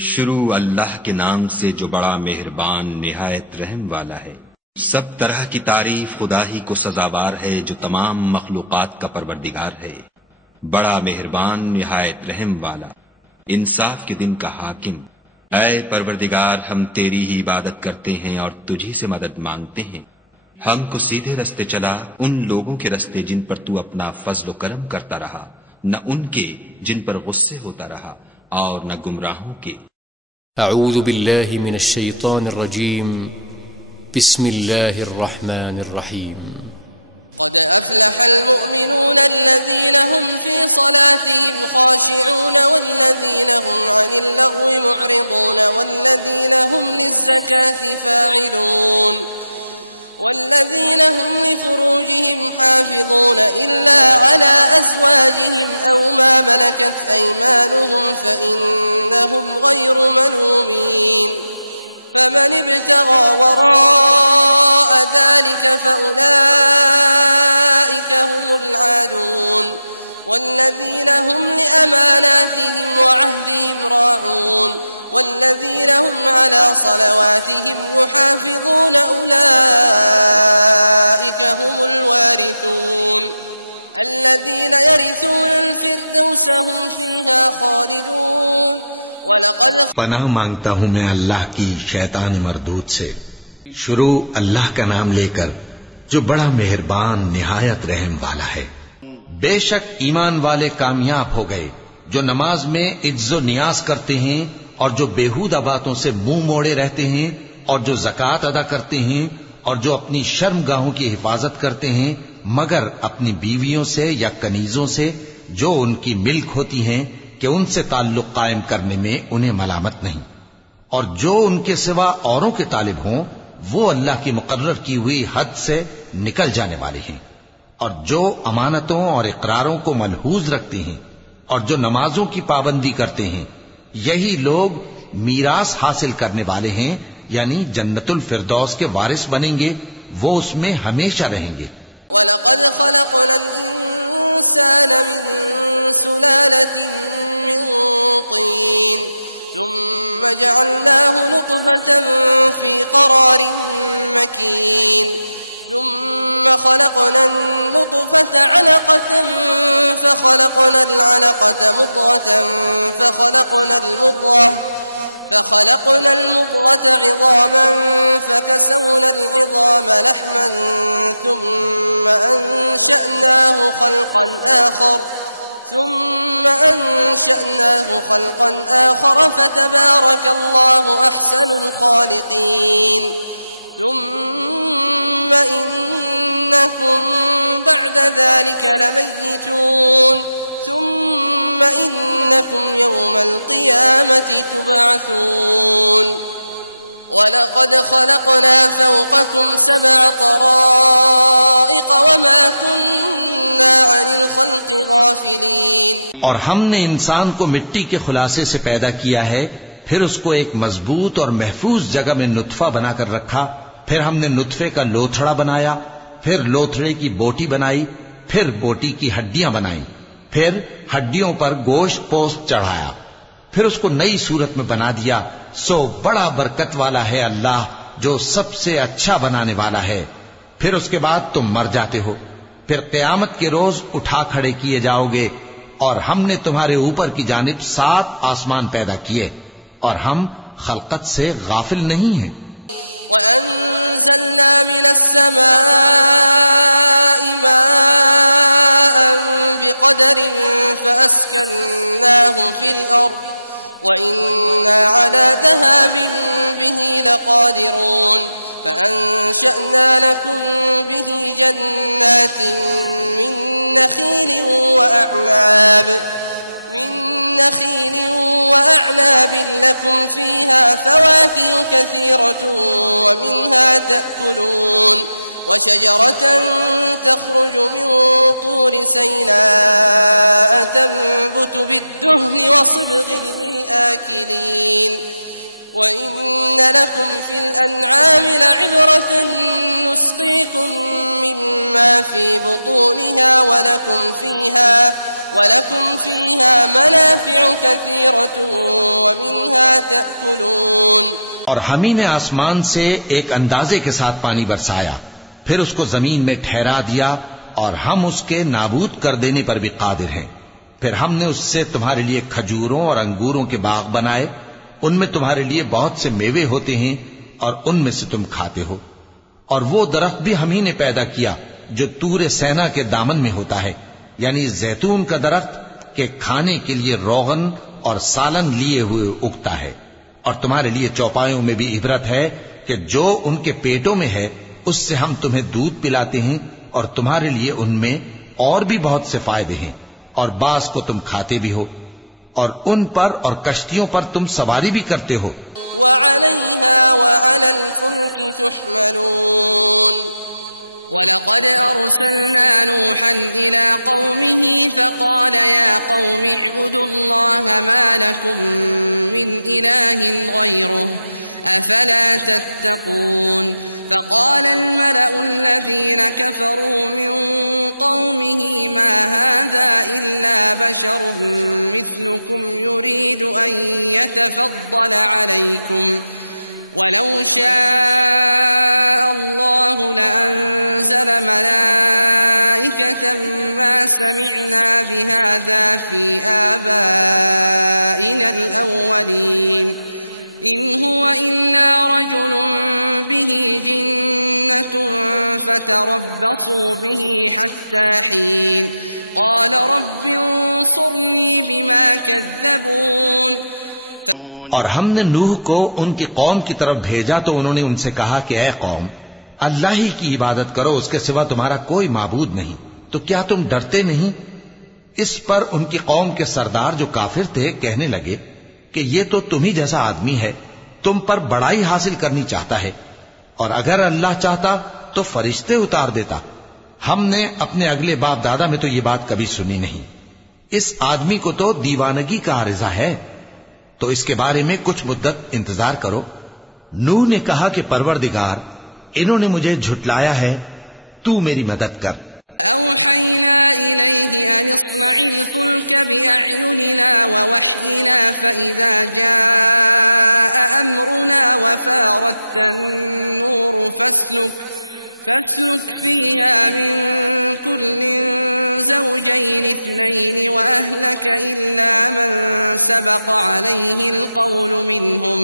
शुरू अल्लाह के नाम से जो बड़ा मेहरबान निहायत रहम वाला है। सब तरह की तारीफ खुदा ही को सजावार है जो तमाम मखलूकात का परवरदिगार है। बड़ा मेहरबान निहायत रहम वाला, इंसाफ के दिन का हाकिम। ऐ परवरदिगार, हम तेरी ही इबादत करते हैं और तुझी से मदद मांगते हैं। हमको सीधे रस्ते चला, उन लोगों के रस्ते जिन पर तू अपना फजल करम करता रहा, न उनके जिन पर गुस्से होता रहा, और न गुमराहों के। अऊज़ु बिल्लाहि मिनश शैतानिर रजीम। बिस्मिल्लाहिर रहमानिर रहीम। क़द अफ़्लहल मुअमिनून अल्लज़ीना हुम फ़ी सलातिहिम ख़ाशिऊन वल्लज़ीना हुम अनिल लग़्वी मुअरिदून वल्लज़ीना हुम लिज़्ज़काति फ़ाइलून वल्लज़ीना हुम लिफ़ुरूजिहिम हाफ़िज़ून इल्ला अला अज़वाजिहिम औ मा मलकत अयमानुहुम फ़इन्नहुम ग़ैरु मलूमीन फमन इब्तग़ा वराअ ज़ालिक फ़उलाइक हुमुल आदून वल्लज़ीना हुम लिअमानातिहिम वअहदिहिम राऊन वल्लज़ीना हुम अला सलवातिहिम युहाफ़िज़ून उलाइक हुमुल वारिसून अल्लज़ीना यरिसूनल फ़िरदौस हुम फ़ीहा ख़ालिदून। पनाह मांगता हूँ मैं अल्लाह की शैतान मरदूद से। शुरू अल्लाह का नाम लेकर जो बड़ा मेहरबान निहायत रहम वाला है। बेशक ईमान वाले कामयाब हो गए जो नमाज में इज्जो नियाज करते हैं और जो बेहुदा बातों से मुंह मोड़े रहते हैं और जो ज़कात अदा करते हैं और जो अपनी शर्मगाहों की हिफाजत करते हैं मगर अपनी बीवियों से या कनीजों से जो उनकी मिल्क होती हैं कि उनसे ताल्लुक कायम करने में उन्हें मलामत नहीं, और जो उनके सिवा औरों के तालिब हों वो अल्लाह की मुकर्रर की हुई हद से निकल जाने वाले हैं, और जो अमानतों और इकरारों को मलहूज रखते हैं और जो नमाजों की पाबंदी करते हैं, यही लोग मीरास हासिल करने वाले हैं, यानी जन्नतुल फिरदौस के वारिस बनेंगे, वो उसमें हमेशा रहेंगे। वलक़द ख़लक़नल इंसान मिन सुलालतिन मिन तीन सुम्मा जअलनाहु नुत्फ़तन फ़ी क़रारिन मकीन सुम्मा ख़लक़नन नुत्फ़ता अलक़तन फ़ख़लक़नल अलक़ता मुद्ग़तन فخلقنا المضغة عظاما فكسونا العظام لحما ثم أنشأناه خلقا آخر فتبارك الله أحسن الخالقين ثم إنكم بعد ذلك لميتون ثم إنكم يوم القيامة تبعثون ولقد خلقنا فوقكم 7 طرائق وما كنا عن الخلق غافلين। और हमने इंसान को मिट्टी के खुलासे से पैदा किया है, फिर उसको एक मजबूत और महफूज जगह में नुत्फा बनाकर रखा, फिर हमने नुत्फे का लोथड़ा बनाया, फिर लोथड़े की बोटी बनाई, फिर बोटी की हड्डियां बनाई, फिर हड्डियों पर गोश्त पोस्त चढ़ाया, फिर उसको नई सूरत में बना दिया। सो बड़ा बरकत वाला है अल्लाह जो सबसे अच्छा बनाने वाला है। फिर उसके बाद तुम मर जाते हो, फिर क़यामत के रोज उठा खड़े किए जाओगे, और हमने तुम्हारे ऊपर की जानिब 7 आसमान पैदा किए और हम खलकत से गाफिल नहीं हैं। वअन्ज़लना मिनस्समाई माअन बिक़दरिन फ़अस्कन्नाहु फ़िल अर्ज़ वइन्ना अला ज़हाबिन बिही लक़ादिरून फ़अन्शअना लकुम बिही जन्नातिन मिन नख़ील वअዕनाब लकुम फ़ीहा फ़वाकिह कसीरतुन वमिन्हा तअकुलून वशजरतन तख़रुज मिन तूर सैनाअ तंबुत बिद्दुहनि वसिब्ग़िन लिलआकिलीन वइन्न लकुम फ़िल अनआमि लइब्रतन नुस्क़ीकुम मिम्मा फ़ी बुतूनिहा वलकुम फीहा मनाफिउ कसीरतुन वमिन्हा तअकुलून। और हम ही ने आसमान से एक अंदाजे के साथ पानी बरसाया, फिर उसको जमीन में ठहरा दिया और हम उसके नाबूद कर देने पर भी कादिर हैं। फिर हमने उससे तुम्हारे लिए खजूरों और अंगूरों के बाग बनाए, उनमें तुम्हारे लिए बहुत से मेवे होते हैं और उनमें से तुम खाते हो। और वो दरख्त भी हम ही ने पैदा किया जो तूरे सैना के दामन में होता है, यानी जैतून का दरख्त के खाने के लिए रोगन और सालन लिए हुए उगता है। और तुम्हारे लिए चौपायों में भी इबरत है कि जो उनके पेटों में है उससे हम तुम्हें दूध पिलाते हैं, और तुम्हारे लिए उनमें और भी बहुत से फायदे हैं, और बास को तुम खाते भी हो, और उन पर और कश्तियों पर तुम सवारी भी करते हो। वअलैहा वअलल फुल्कि तुहमलून। वलक़द अर्सलना नूहन इला क़ौमिही फ़क़ाल या क़ौमि इअ्बुदुल्लाह मा लकुम मिन इलाहिन ग़ैरुह अफ़ला तत्तक़ून। फ़क़ाल अल-मलअु अल्लज़ीन कफ़रू मिन क़ौमिही मा हाज़ा इल्ला बशरुन मिस्लुकुम युरीदु अन यतफ़द्दल अलैकुम वलौ शाअ अल्लाहु लअंज़ल मलाइकतन मा समिअना बिहाज़ा फ़ी आबाइना अल-अव्वलीन इन हुवा इल्ला रजुलुन बिही जिन्नतुन फ़तरब्बसू बिही हत्ता हीन क़ाल रब्बि अंसुरनी बिमा कज़्ज़बून। और हमने नूह को उनकी कौम की तरफ भेजा तो उन्होंने उनसे कहा कि ऐ कौम, अल्लाह ही की इबादत करो, उसके सिवा तुम्हारा कोई माबूद नहीं, तो क्या तुम डरते नहीं? इस पर उनकी कौम के सरदार जो काफिर थे कहने लगे कि ये तो तुम ही जैसा आदमी है, तुम पर बड़ाई हासिल करनी चाहता है, और अगर अल्लाह चाहता तो फरिश्ते उतार देता। हमने अपने अगले बाप दादा में तो ये बात कभी सुनी नहीं। इस आदमी को तो दीवानगी का आरिज़ा है, तो इसके बारे में कुछ मुद्दत इंतजार करो। नूह ने कहा कि परवरदिगार, इन्होंने मुझे झुटलाया है, तू मेरी मदद कर। औहैना इलैहि अन इस्नइल फुल्क बिअयुनिना व वह्यिना फइज़ा जाअ अम्रुना व फारत अन्नूर फस्लुक फीहा मिन कुल्लिन ज़ौजैन इत्नैन व अह्लक इल्ला मन सबक़ अलैहिल क़ौलु मिनहुम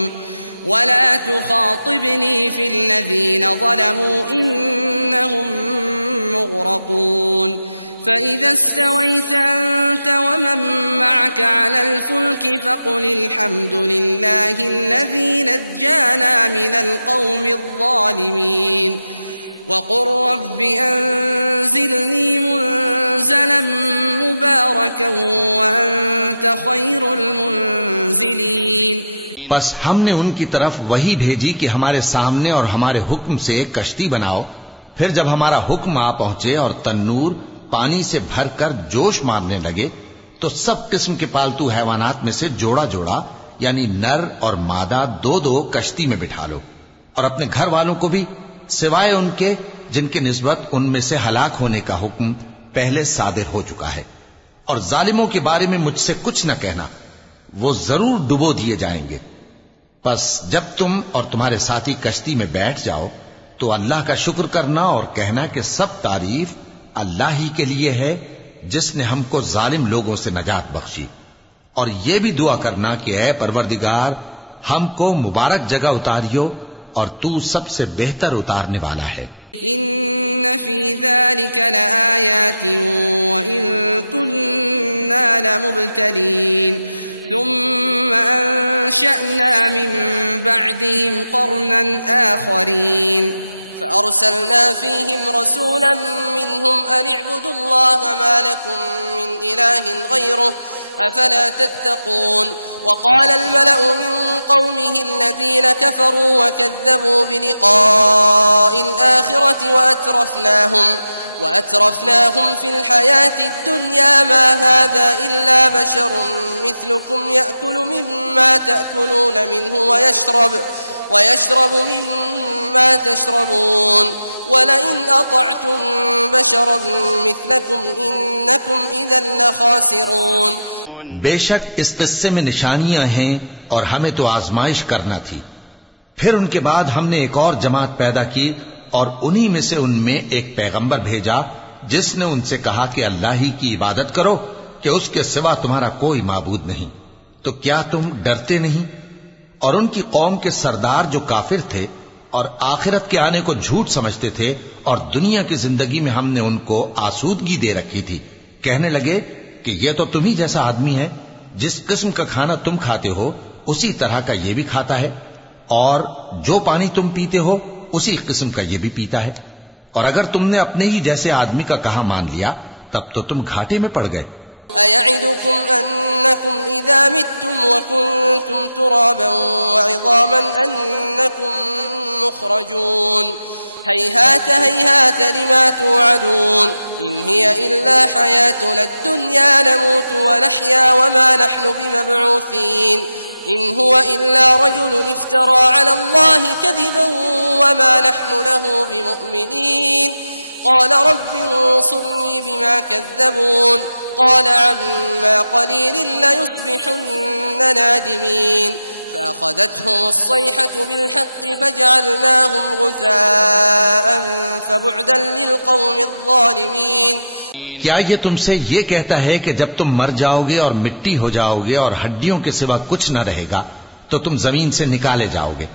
वला तुख़ातिबनी फ़िल्लज़ीन ज़लमू इन्नहुम मुग़रक़ून। फ़इज़ा इस्तवैत अन्त वमन मअक अलल फ़ुल्क फ़क़ुलिल हम्दुलिल्लाहि अल्लज़ी नज्जाना मिनल क़ौमिज़ ज़ालिमीन वक़ुल रब्बि अंज़िलनी मुनज़लन मुबारकन व अंत ख़ैरुल मुनज़िलीन। बस हमने उनकी तरफ वही भेजी कि हमारे सामने और हमारे हुक्म से एक कश्ती बनाओ। फिर जब हमारा हुक्म आ पहुंचे और तन्नूर पानी से भरकर जोश मारने लगे, तो सब किस्म के पालतू हैवानात में से जोड़ा जोड़ा यानी नर और मादा दो दो कश्ती में बिठा लो, और अपने घर वालों को भी, सिवाय उनके जिनके निस्बत उनमें से हलाक होने का हुक्म पहले सादिर हो चुका है। और जालिमों के बारे में मुझसे कुछ न कहना, वो जरूर डुबो दिए जाएंगे। बस जब तुम और तुम्हारे साथी कश्ती में बैठ जाओ तो अल्लाह का शुक्र करना और कहना कि सब तारीफ अल्लाह ही के लिए है जिसने हमको जालिम लोगों से नजात बख्शी। और ये भी दुआ करना कि ऐ परवरदिगार, हमको मुबारक जगह उतारियो और तू सबसे बेहतर उतारने वाला है। इन्न फी ज़ालिका लआयातिन व इन कुन्ना लमुब्तलीन सुम्मा अंशअना मिन बअदिहिम क़रनन आख़रीन फ़अरसलना फ़ीहिम रसूलन मिनहुम अन इअ्बुदुल्लाह मा लकुम मिन इलाहिन ग़ैरुह अफ़ला तत्तक़ून। वक़ाल अल-मलअु मिन क़ौमिहि अल्लज़ीन कफ़रू वकज़्ज़बू बिलिक़ाइल आख़िरति वअतरफ़नाहुम फ़िल हयातिद दुन्या मा हाज़ा इल्ला बशरुन मिस्लुकुम यअकुलु मिम्मा तअकुलून मिन्हु ويشرب مما تشربون ولئن أطعتم بشرا مثلكم إنكم إذا لخاسرون। बेशक इस किस्से में निशानियां हैं और हमें तो आजमाइश करना थी। फिर उनके बाद हमने एक और जमात पैदा की और उन्हीं में से उनमें एक पैगंबर भेजा जिसने उनसे कहा कि अल्लाह ही की इबादत करो कि उसके सिवा तुम्हारा कोई माबूद नहीं। तो क्या तुम डरते नहीं? और उनकी कौम के सरदार जो काफिर थे और आखिरत के आने को झूठ समझते थे और दुनिया की जिंदगी में हमने उनको आसूदगी दे रखी थी, कहने लगे कि यह तो तुम ही जैसा आदमी है, जिस किस्म का खाना तुम खाते हो उसी तरह का ये भी खाता है, और जो पानी तुम पीते हो उसी किस्म का ये भी पीता है। और अगर तुमने अपने ही जैसे आदमी का कहा मान लिया तब तो तुम घाटे में पड़ गए। अयइदुकुम अन्नकुम इज़ा मित्तुम व कुंतुम तुराबन व इज़ामन अन्नकुम मुखरजून हैहात हैहात लिमा तुअदून इन हिय इल्ला हयातुना दुन्या नमूतु व नहया व मा नहनु बिमबऊसीन इन हुवा इल्ला रजुलुन इफ्तरा अला अल्लाहि कज़िबन व मा नहनु लहु बिमुमिनीन क़ाल रब्बि अंसुरनी बिमा कज़्ज़बून क़ाल अम्मा क़लीलिन लयुस्बिहुन्न नादिमीन फ़अख़ज़तहुम अस्सैहतु बिल्हक़्क़ि फ़जअलनाहुम गुसाअन फ़बुअदन लिलक़ौमि الظालिमीन। क्या ये तुमसे ये कहता है कि जब तुम मर जाओगे और मिट्टी हो जाओगे और हड्डियों के सिवा कुछ न रहेगा तो तुम जमीन से निकाले जाओगे?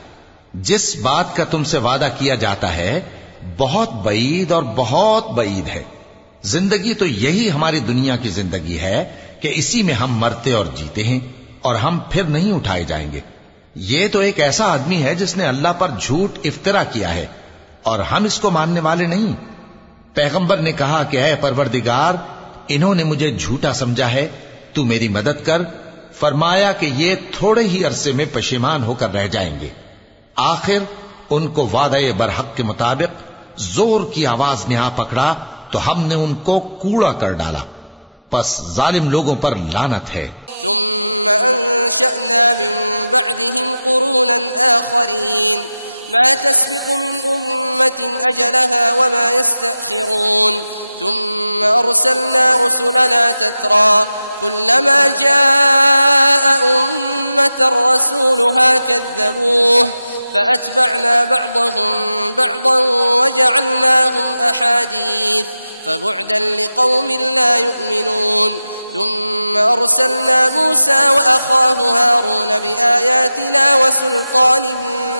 जिस बात का तुमसे वादा किया जाता है बहुत बईद और बहुत बईद है। जिंदगी तो यही हमारी दुनिया की जिंदगी है कि इसी में हम मरते और जीते हैं और हम फिर नहीं उठाए जाएंगे। ये तो एक ऐसा आदमी है जिसने अल्लाह पर झूठ इफ्तिरा किया है और हम इसको मानने वाले नहीं। पैगंबर ने कहा कि ऐ परवरदिगार, इन्होंने मुझे झूठा समझा है, तू मेरी मदद कर। फरमाया कि ये थोड़े ही अरसे में पशेमान होकर रह जाएंगे। आखिर उनको वादे बरहक के मुताबिक जोर की आवाज ने आ पकड़ा तो हमने उनको कूड़ा कर डाला। बस जालिम लोगों पर लानत है। ثم أنشأنا من بعدهم قرونا آخرين ما تسبق من أمة أجلها وما يستأخرون ثم أرسلنا رسلنا تترى كلما جاء أمة رسولها كذبوه فأتبعنا بعضهم بعضا وجعلناهم أحاديث فبعدا لقوم لا يؤمنون ثم أرسلنا موسى وأخاه هارون بآياتنا وسلطان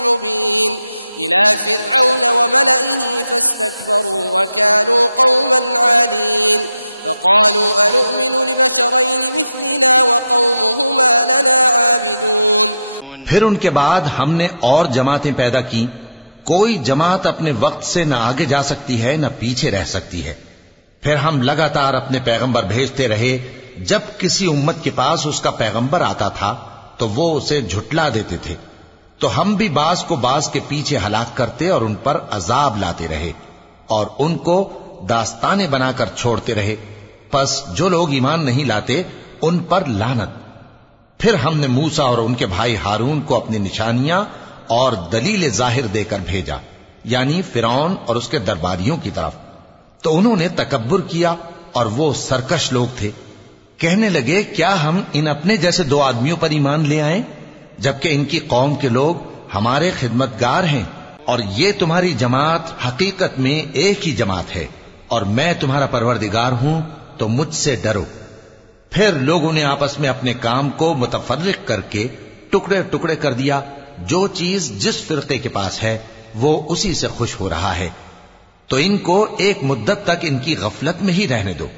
مبين إلى فرعون وملئه فاستكبروا وكانوا قوما عالين فقالوا أنؤمن لبشرين مثلنا وقومهما لنا عابدون। फिर उनके बाद हमने और जमातें पैदा की। कोई जमात अपने वक्त से न आगे जा सकती है न पीछे रह सकती है। फिर हम लगातार अपने पैगंबर भेजते रहे। जब किसी उम्मत के पास उसका पैगंबर आता था तो वो उसे झुटला देते थे, तो हम भी बाज को बाज के पीछे हलाक करते और उन पर अजाब लाते रहे और उनको दास्ताने बनाकर छोड़ते रहे। बस जो लोग ईमान नहीं लाते उन पर लानत। फिर हमने मूसा और उनके भाई हारून को अपनी निशानियां और दलील जाहिर देकर भेजा, यानी फिरौन और उसके दरबारियों की तरफ। तो उन्होंने तकब्बुर किया और वो सरकश लोग थे। कहने लगे, क्या हम इन अपने जैसे दो आदमियों पर ईमान ले आए, जबकि इनकी कौम के लोग हमारे खिदमतगार हैं और ये तुम्हारी जमात हकीकत में एक ही जमात है और मैं तुम्हारा परवरदिगार हूं, तो मुझसे डरो। फिर लोगों ने आपस में अपने काम को मुतफर्रिक करके टुकड़े टुकड़े कर दिया। जो चीज जिस फिरके के पास है वो उसी से खुश हो रहा है, तो इनको एक मुद्दत तक इनकी गफलत में ही रहने दो।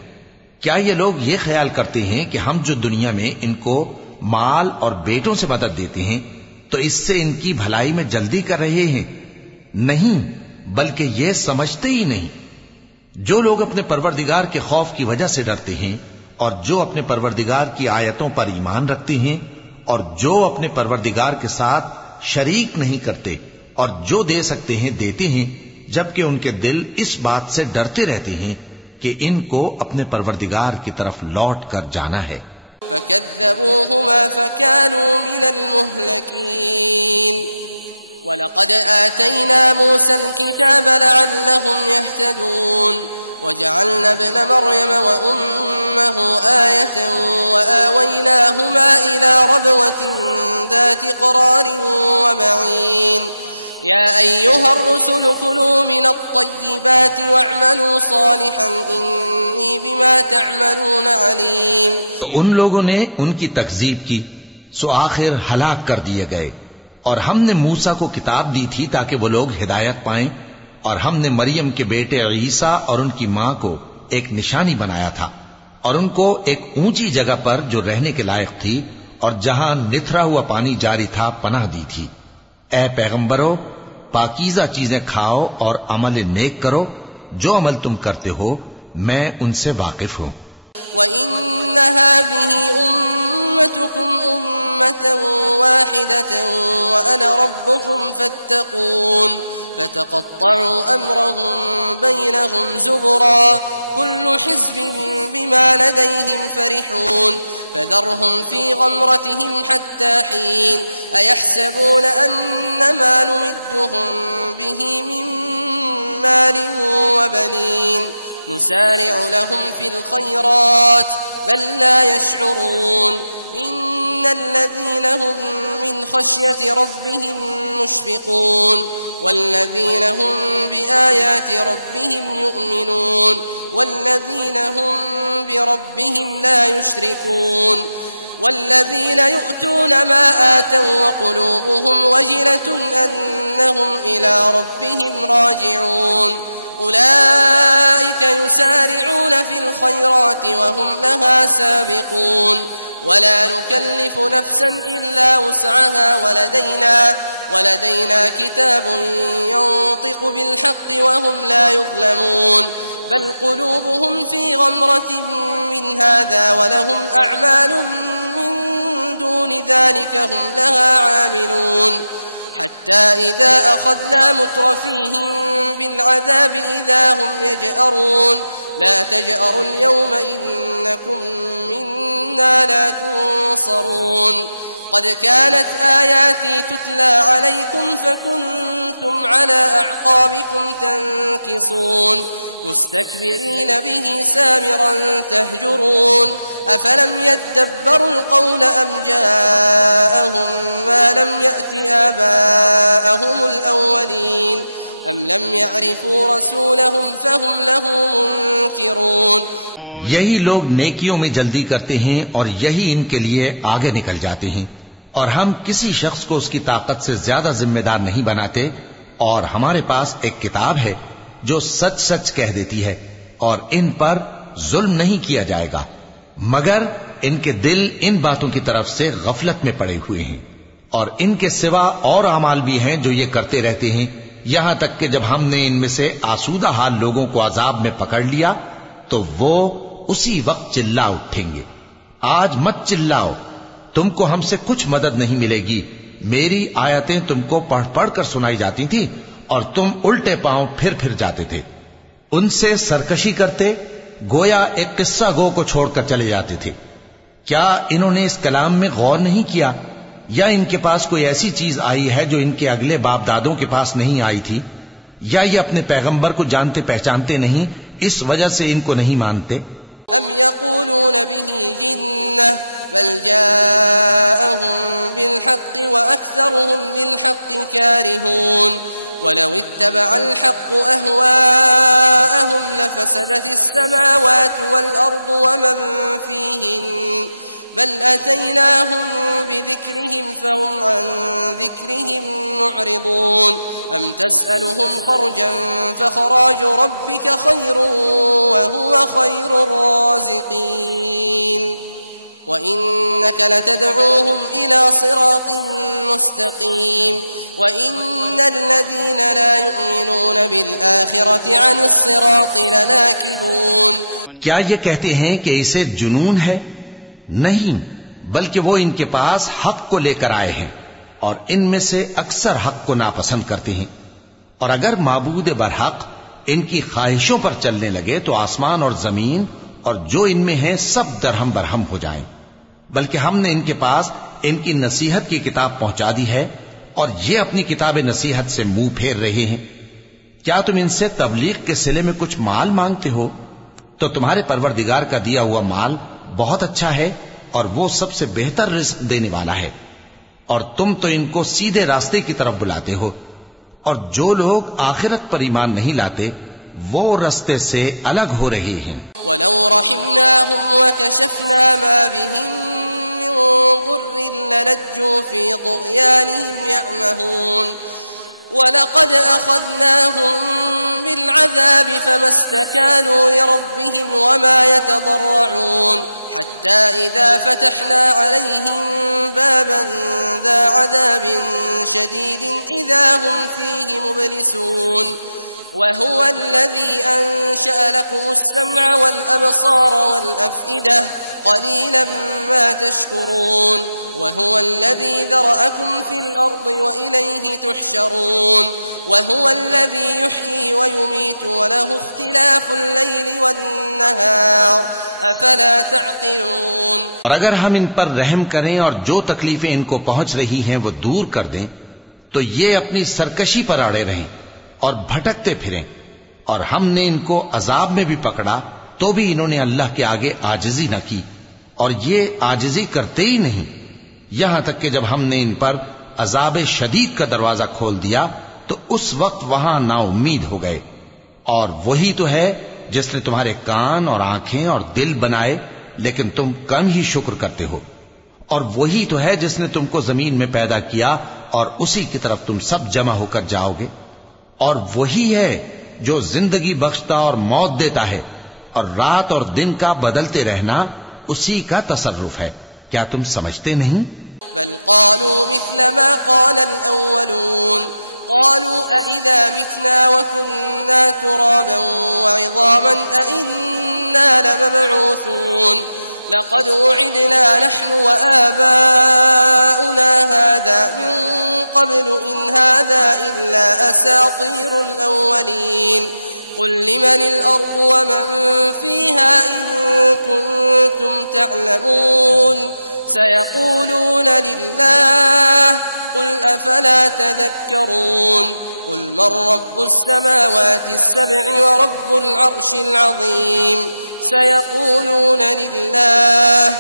क्या ये लोग ये ख्याल करते हैं कि हम जो दुनिया में इनको माल और बेटों से मदद देते हैं तो इससे इनकी भलाई में जल्दी कर रहे हैं? नहीं, बल्कि ये समझते ही नहीं। जो लोग अपने परवरदिगार के खौफ की वजह से डरते हैं और जो अपने परवरदिगार की आयतों पर ईमान रखते हैं और जो अपने परवरदिगार के साथ शरीक नहीं करते और जो दे सकते हैं देते हैं, जबकि उनके दिल इस बात से डरते रहते हैं कि इनको अपने परवरदिगार की तरफ लौट कर जाना है। फकज़्ज़बूहुमा फकानू मिनल मुहलकीन वलक़द आतैना मूसा अल-किताब लअल्लहुम यहतदून वजअलना इब्न मर्यम व उम्महु आयतन व आवैनाहुमा इला रबवतिन ذات قرار ومعين يا أيها الرسل كلوا من الطيبات واعملوا صالحا إني بما تعملون عليم। तो उन लोगों ने उनकी तकजीब की सो आखिर हलाक कर दिए गए। और हमने मूसा को किताब दी थी ताकि वो लोग हिदायत पाएं, और हमने मरियम के बेटे ईसा और उनकी मां को एक निशानी बनाया था और उनको एक ऊंची जगह पर जो रहने के लायक थी और जहां निथरा हुआ पानी जारी था पनाह दी थी। ए पैगंबरों, पाकीज़ा चीजें खाओ और अमल नेक करो, जो अमल तुम करते हो मैं उनसे वाकिफ हूं। वइन्न हाज़िही उम्मतुकुम उम्मतन वाहिदतन व अना रब्बुकुम फत्तकून फतक़त्तअू अम्रहुम बैनहुम ज़ुबरा कुल्लु हिज़्बिन बिमा लदैहिम फरिहून فذرهم في غمرتهم حتى حين أيحسبون أن ما نمدهم به من مال وبنين نسارع لهم في الخيرات بل لا يشعرون إن الذين هم من خشية ربهم مشفقون والذين هم بآيات ربهم يؤمنون والذين هم بربهم لا يشركون والذين يؤتون ما آتوا وقلوبهم وجلة أنهم إلى ربهم راجعون أولئك يسارعون في الخيرات وهم لها سابقون ولا نكلف نفسا إلا وسعها ولدينا كتاب ينطق بالحق وهم لا يظلمون بل قلوبهم في غمرة من هذا ولهم أعمال من دون ذلك هم لها عاملون حتى إذا أخذنا مترفيهم بالعذاب إذا هم يجأرون لا تجأروا اليوم إنكم منا لا تنصرون قد كانت آياتي تتلى عليكم فكنتم على أعقابكم تنكصون مستكبرين به سامرا تهجرون أفلم يدبروا القول أم جاءهم ما لم يأت آباءهم الأولين أم لم يعرفوا رسولهم فهم له منكرون। यही लोग नेकियों में जल्दी करते हैं और यही इनके लिए आगे निकल जाते हैं, और हम किसी शख्स को उसकी ताकत से ज्यादा जिम्मेदार नहीं बनाते, और हमारे पास एक किताब है जो सच सच कह देती है और इन पर जुल्म नहीं किया जाएगा, मगर इनके दिल इन बातों की तरफ से गफलत में पड़े हुए हैं। और इनके सिवा और अमाल भी हैं जो ये करते रहते हैं, यहां तक कि जब हमने इनमें से आसूदा हाल लोगों को अजाब में पकड़ लिया तो वो उसी वक्त चिल्ला उठेंगे, आज मत चिल्लाओ, तुमको हमसे कुछ मदद नहीं मिलेगी, मेरी आयतें तुमको पढ़ पढ़ कर सुनाई जाती थी और तुम उल्टे पांव फिर जाते थे। उनसे सरकशी करते गोया एक किस्सा गो को छोड़कर चले जाते थे। क्या इन्होंने इस कलाम में गौर नहीं किया, या इनके पास कोई ऐसी चीज आई है जो इनके अगले बाप दादों के पास नहीं आई थी, या ये अपने पैगंबर को जानते पहचानते नहीं, इस वजह से इनको नहीं मानते। अम यक़ूलून बिही जिन्नह बल जाअहुम बिलहक़्क़ि व अक्सरुहुम लिलहक़्क़ि कारिहून वलौ इत्तबअल हक़्क़ु अहवाअहुम लफसदतिस समावातु वल अर्दु व मन फीहिन बल अतैनाहुम बिज़िक्रिहिम फहुम अन ज़िक्रिहिम मुअरिदून अम तस्अलुहुम खर्जन फखराजु रब्बिक खैरुन व हुव खैरुर राज़िक़ीन व इन्नक लतदऊहुम इला सिरातिन मुस्तक़ीम व इन्नल लज़ीना ला युमिनून बिल आखिरति अनिस सिराति लनाकिबून। क्या ये कहते हैं कि इसे जुनून है? नहीं, बल्कि वो इनके पास हक को लेकर आए हैं और इनमें से अक्सर हक को नापसंद करते हैं। और अगर माबूद बरहक इनकी ख्वाहिशों पर चलने लगे तो आसमान और जमीन और जो इनमें है सब दरहम बरहम हो जाएं। बल्कि हमने इनके पास इनकी नसीहत की किताब पहुंचा दी है और ये अपनी किताब नसीहत से मुंह फेर रहे हैं। क्या तुम इनसे तबलीग के सिले में कुछ माल मांगते हो? तो तुम्हारे परवरदिगार का दिया हुआ माल बहुत अच्छा है और वो सबसे बेहतर रिस्क देने वाला है, और तुम तो इनको सीधे रास्ते की तरफ बुलाते हो। और जो लोग आखिरत पर ईमान नहीं लाते वो रास्ते से अलग हो रहे हैं। वलौ रहिमनाहुम वकशफना मा बिहिम मिन दुर्रिन ललज्जू फी तुग़यानिहिम यअमहून वलक़द अख़ज़नाहुम बिलअज़ाब फमस्तकानू लिरब्बिहिम वमा यतضرعून हत्ता इज़ा फ़तहना अलैहिम बाबन ज़ा अज़ाबिन शदीदिन इज़ा हुम फ़ीहि मुब्लिसून वहुव अल्लज़ी अंशअ लकुम अस्समअ वल अबसार वल अफ़इदा क़लीलन मा तशकुरून वहुव अल्लज़ी ज़रअकुम फ़िल अर्ज़ि व इलैहि तुहशरून वहुव अल्लज़ी युह्यी व युमीतु व लहु इख्तिलाफ़ुल लैलि वन नहार अफ़ला तअक़िलून। और अगर हम इन पर रहम करें और जो तकलीफें इनको पहुंच रही हैं वो दूर कर दें, तो ये अपनी सरकशी पर अड़े रहें और भटकते फिरें। और हमने इनको अजाब में भी पकड़ा तो भी इन्होंने अल्लाह के आगे आजिज़ी न की, और ये आजिज़ी करते ही नहीं। यहां तक कि जब हमने इन पर अजाब शदीद का दरवाजा खोल दिया तो उस वक्त वहां नाउम्मीद हो गए। और वही तो है जिसने तुम्हारे कान और आंखें और दिल बनाए, लेकिन तुम कम ही शुक्र करते हो। और वही तो है जिसने तुमको जमीन में पैदा किया और उसी की तरफ तुम सब जमा होकर जाओगे। और वही है जो जिंदगी बख्शता और मौत देता है, और रात और दिन का बदलते रहना उसी का तसर्रुफ है। क्या तुम समझते नहीं? बल क़ालू मिस्ल मा क़ालल अव्वलून क़ालू अइज़ा मितना व कुन्ना तुराबन व इज़ामन अइन्ना लमबऊसून लक़द वुዒदना नहनु व आबाउना हाज़ा मिन क़ब्लु इन हाज़ा इल्ला असातीरुल अव्वलीन क़ुल लिमनिल अर्दु व मन फ़ीहा इन कुन्तुम तअलमून सयक़ूलून लिल्लाह क़ुल अफ़ला तज़क्करून क़ुल मन रब्बुस समावातिस सब'i व रब्बुल अर्शिल अज़ीम सयक़ूलून लिल्लाह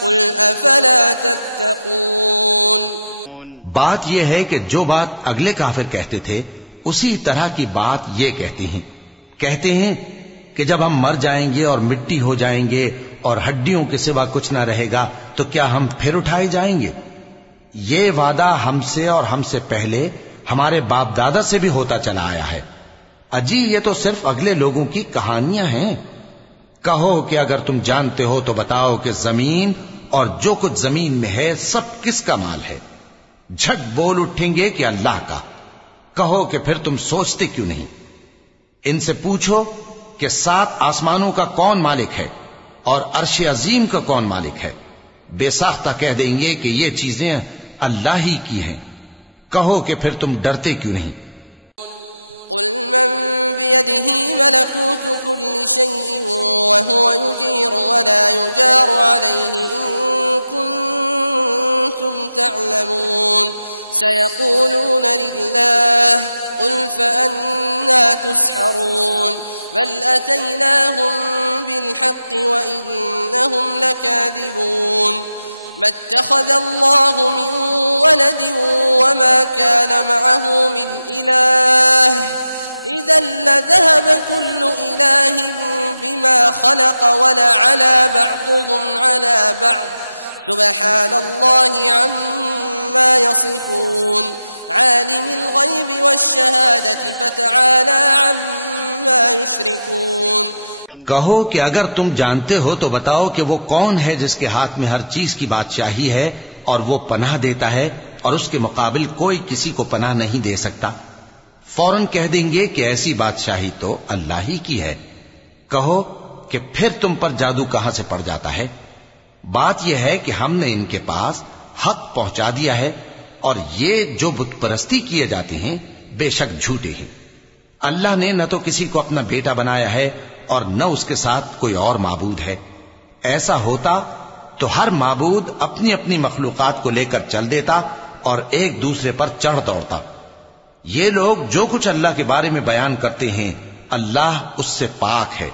क़ुल अफ़ला तत्तक़ून। बात यह है कि जो बात अगले काफिर कहते थे उसी तरह की बात ये कहते हैं कि जब हम मर जाएंगे और मिट्टी हो जाएंगे और हड्डियों के सिवा कुछ ना रहेगा तो क्या हम फिर उठाए जाएंगे? ये वादा हमसे और हमसे पहले हमारे बाप दादा से भी होता चला आया है। अजी ये तो सिर्फ अगले लोगों की कहानियां हैं। कहो कि अगर तुम जानते हो तो बताओ कि जमीन और जो कुछ जमीन में है सब किसका माल है? झट बोल उठेंगे कि अल्लाह का। कहो कि फिर तुम सोचते क्यों नहीं? इनसे पूछो कि 7 आसमानों का कौन मालिक है और अर्श अजीम का कौन मालिक है। बेसाख्ता कह देंगे कि ये चीजें अल्लाह ही की हैं। कहो कि फिर तुम डरते क्यों नहीं? क़ुल मन बियदिही मलकूतु कुल्लि शैइन व हुवा युजीरु व ला युजारु अलैहि इन कुन्तुम तअलमून सयक़ूलून लिल्लाह क़ुल फअन्ना तुस्हरून बल अतैनाहुम बिलहक़्क़ि व इन्नहुम लकाज़िबून मत्तख़ज़ अल्लाहु मिन वलदिन वमा कान मअहु मिन इलाह इज़न लज़हब कुल्लु इलाहिन बिमा ख़लक़ वलअला बअदुहुम अला बअद सुब्हानल्लाहि अम्मा यसिफ़ून आलिमिल ग़ैबि वश्शहादति फ़तआला अम्मा युश्रिकून। कहो कि अगर तुम जानते हो तो बताओ कि वो कौन है जिसके हाथ में हर चीज की बादशाही है और वो पनाह देता है और उसके मुकाबिल कोई किसी को पनाह नहीं दे सकता। फौरन कह देंगे कि ऐसी बादशाही तो अल्लाह ही की है। कहो कि फिर तुम पर जादू कहां से पड़ जाता है? बात यह है कि हमने इनके पास हक पहुंचा दिया है और ये जो बुत परस्ती किए जाते हैं बेशक झूठे हैं। अल्लाह ने न तो किसी को अपना बेटा बनाया है और न उसके साथ कोई और माबूद है। ऐसा होता तो हर माबूद अपनी अपनी मखलूकात को लेकर चल देता और एक दूसरे पर चढ़ दौड़ता। ये लोग जो कुछ अल्लाह के बारे में बयान करते हैं, अल्लाह उससे पाक है।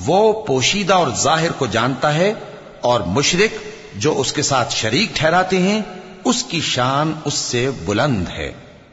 वो पोशीदा और जाहिर को जानता है, और मुशरिक जो उसके साथ शरीक ठहराते हैं, उसकी शान उससे बुलंद है।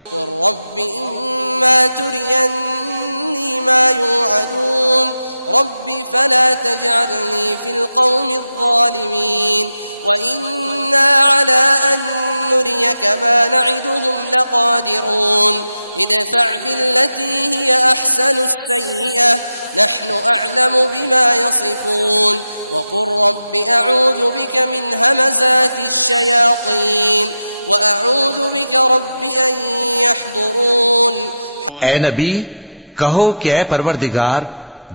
रब्बी इम्मा तुरियन्नी मा युअदून रब्बी फला तजअलनी फिल क़ौमिज़ ज़ालिमीन व इन्ना अला अन नुरियक मा न'iदुहुम लक़ादिरून इदफ़अ बिल्लती हिय अहसनु अस्सय्यअह नहनु अअलमु बिमा यसिफून वक़ुल रब्बि अऊज़ु बिक मिन हमज़ाति श्शयातीन व अऊज़ु बिक रब्बि अन यहज़ुरून। ऐ नबी, कहो कि ऐ परवरदिगार,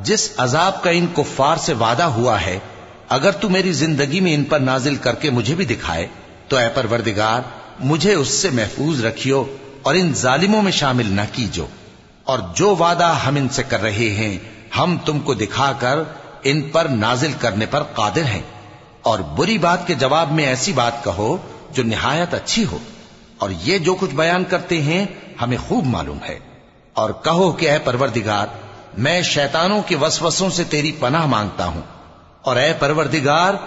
जिस अजाब का इन कुफ्फार से वादा हुआ है, अगर तू मेरी जिंदगी में इन पर नाजिल करके मुझे भी दिखाए, तो ऐ परवरदिगार, मुझे उससे महफूज रखियो और इन जालिमों में शामिल न कीजो। और जो वादा हम इनसे कर रहे हैं, हम तुमको दिखाकर इन पर नाजिल करने पर कादिर हैं। और बुरी बात के जवाब में ऐसी बात कहो जो निहायत अच्छी हो, और ये जो कुछ बयान करते हैं हमें खूब मालूम है। और कहो कि ऐ परवरदिगार, मैं शैतानों के वसवसों से तेरी पनाह मांगता हूं, और ऐ परवरदिगार,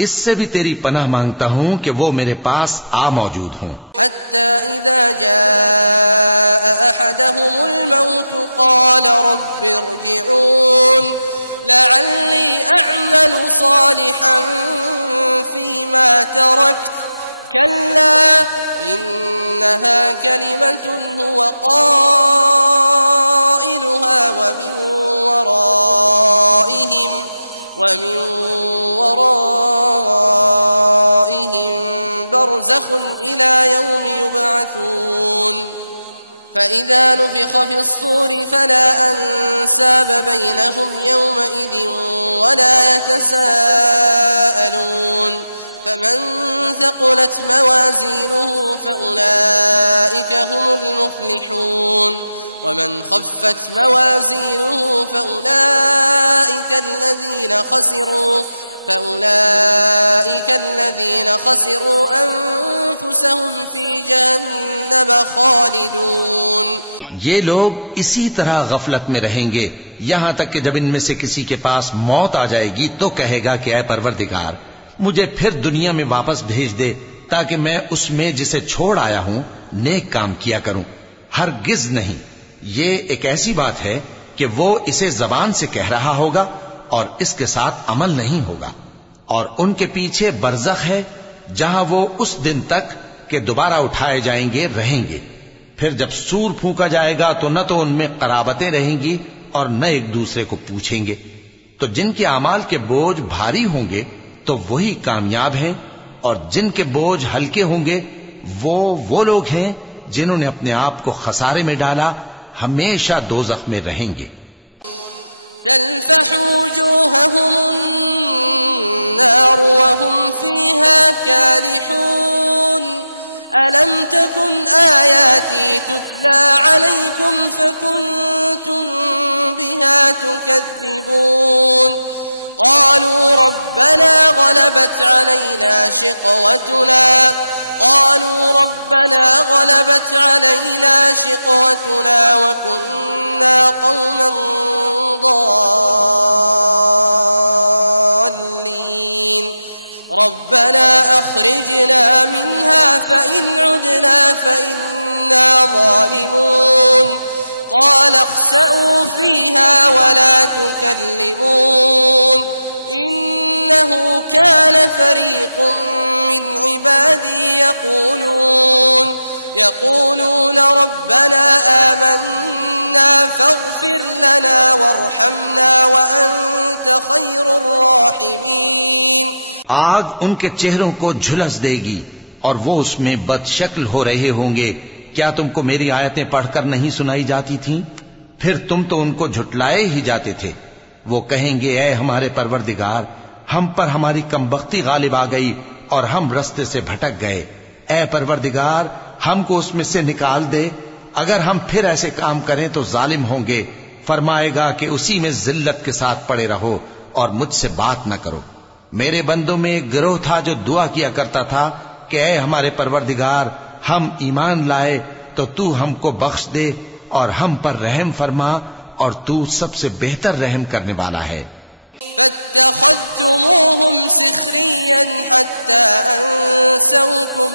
इससे भी तेरी पनाह मांगता हूं कि वो मेरे पास आ मौजूद हों। हत्ता इज़ा जाअ अहदहुमुल मौत क़ाल रब्बि इरजिऊन लअल्ली अअमलु सालिहन फ़ीमा तरक्त कल्ला इन्नहा कलिमतुन हुवा क़ाइलुहा व मिन वराइहिम बरज़ख़ुन इला यौमि युबअथून فإذا نفخ في الصور فلا أنساب بينهم يومئذ ولا يتساءلون فمن ثقلت موازينه فأولئك هم المفلحون ومن خفت موازينه فأولئك الذين خسروا أنفسهم في جهنم خالدون। ये लोग इसी तरह गफलत में रहेंगे यहां तक कि जब इनमें से किसी के पास मौत आ जाएगी तो कहेगा कि ऐ परवरदिगार, मुझे फिर दुनिया में वापस भेज दे ताकि मैं उसमें जिसे छोड़ आया हूं नेक काम किया करूं। हरगिज नहीं, ये एक ऐसी बात है कि वो इसे जबान से कह रहा होगा और इसके साथ अमल नहीं होगा। और उनके पीछे बरज़ख है जहां वो उस दिन तक के दोबारा उठाए जाएंगे रहेंगे। फिर जब सूर फूंका जाएगा तो न तो उनमें कराबतें रहेंगी और न एक दूसरे को पूछेंगे। तो जिनके आमाल के बोझ भारी होंगे तो वही कामयाब हैं, और जिनके बोझ हल्के होंगे वो लोग हैं जिन्होंने अपने आप को खसारे में डाला, हमेशा दोज़ख में रहेंगे। तल्फह वुजूहहुम अन्नार वहुम फीहा कालिहून अलम तकुन आयाती तुतला अलैकुम फकुंतुम बिहा तुकज़्ज़िबून قالوا ربنا غلبت علينا شقوتنا وكنا قوما ضالين ربنا أخرجنا منها فإن عدنا فإنا ظالمون قال اخسئوا فيها ولا تكلمون إنه كان فريق من عبادي يقولون ربنا آمنا فاغفر لنا وارحمنا وأنت خير الراحمين। आग उनके चेहरों को झुलस देगी और वो उसमें बदशक्ल हो रहे होंगे। क्या तुमको मेरी आयतें पढ़कर नहीं सुनाई जाती थीं? फिर तुम तो उनको झुटलाए ही जाते थे। वो कहेंगे, ऐ हमारे परवरदिगार, हम पर हमारी कमबख्ती गालिब आ गई और हम रास्ते से भटक गए। ऐ परवरदिगार, हमको उसमें से निकाल दे। अगर हम फिर ऐसे काम करें तो जालिम होंगे। फरमाएगा कि उसी में जिल्लत के साथ पड़े रहो और मुझसे बात न करो। मेरे बंदों में एक गिरोह था जो दुआ किया करता था कि ऐ हमारे परवरदिगार, हम ईमान लाए तो तू हमको बख्श दे और हम पर रहम फरमा और तू सबसे बेहतर रहम करने वाला है। فاتخذتموهم سخريا حتى أنسوكم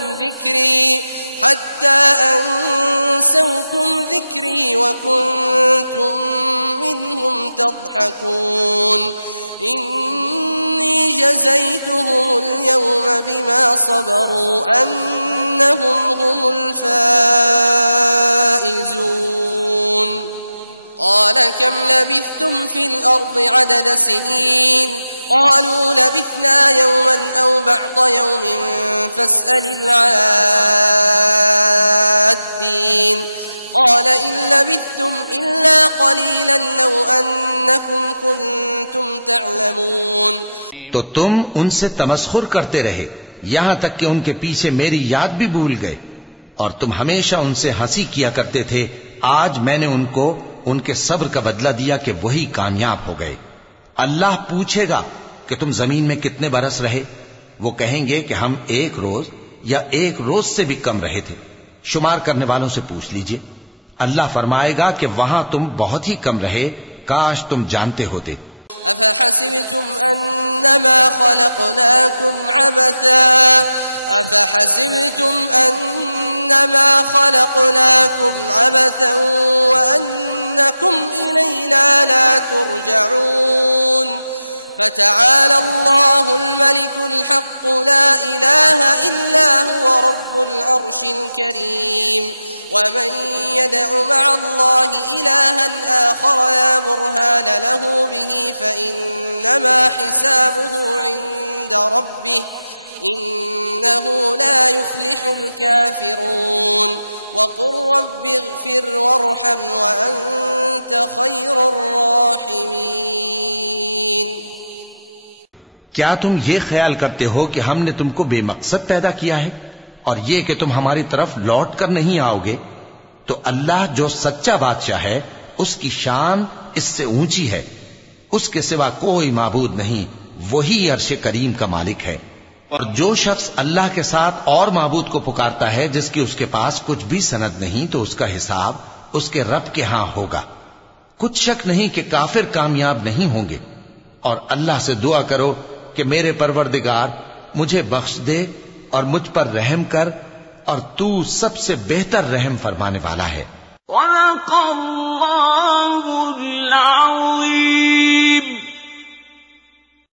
ذكري وكنتم منهم تضحكون إني جزيتهم اليوم بما صبروا أنهم هم الفائزون قال كم لبثتم في الأرض عدد سنين قالوا لبثنا يوما أو بعض يوم فاسأل العادين قال إن لبثتم إلا قليلا لو أنكم كنتم تعلمون तो तुम उनसे तमस्खुर करते रहे यहां तक कि उनके पीछे मेरी याद भी भूल गए और तुम हमेशा उनसे हंसी किया करते थे। आज मैंने उनको उनके सब्र का बदला दिया कि वही कामयाब हो गए। अल्लाह पूछेगा कि तुम जमीन में कितने बरस रहे। वो कहेंगे कि हम 1 रोज या 1 रोज से भी कम रहे थे। शुमार करने वालों से पूछ लीजिए। अल्लाह फरमाएगा कि वहां तुम बहुत ही कम रहे, काश तुम जानते होते। أفحسبتم أنما خلقناكم عبثا وأنكم إلينا لا ترجعون فتعالى الله الملك الحق لا إله إلا هو رب العرش الكريم ومن يدع مع الله إلها آخر لا برهان له به فإنما حسابه عند ربه إنه لا يفلح الكافرون وقل رب اغفر وارحم وأنت خير الراحمين। क्या तुम ये ख्याल करते हो कि हमने तुमको बेमकसद पैदा किया है और ये कि तुम हमारी तरफ लौट कर नहीं आओगे? तो अल्लाह जो सच्चा बादशाह है उसकी शान इससे ऊंची है। उसके सिवा कोई माबूद नहीं, वही अर्श करीम का मालिक है। और जो शख्स अल्लाह के साथ और माबूद को पुकारता है जिसकी उसके पास कुछ भी सनद नहीं, तो उसका हिसाब उसके रब के हां होगा। कुछ शक नहीं कि काफिर कामयाब नहीं होंगे। और अल्लाह से दुआ करो कि मेरे परवरदिगार मुझे बख्श दे और मुझ पर रहम कर और तू सबसे बेहतर रहम फरमाने वाला है।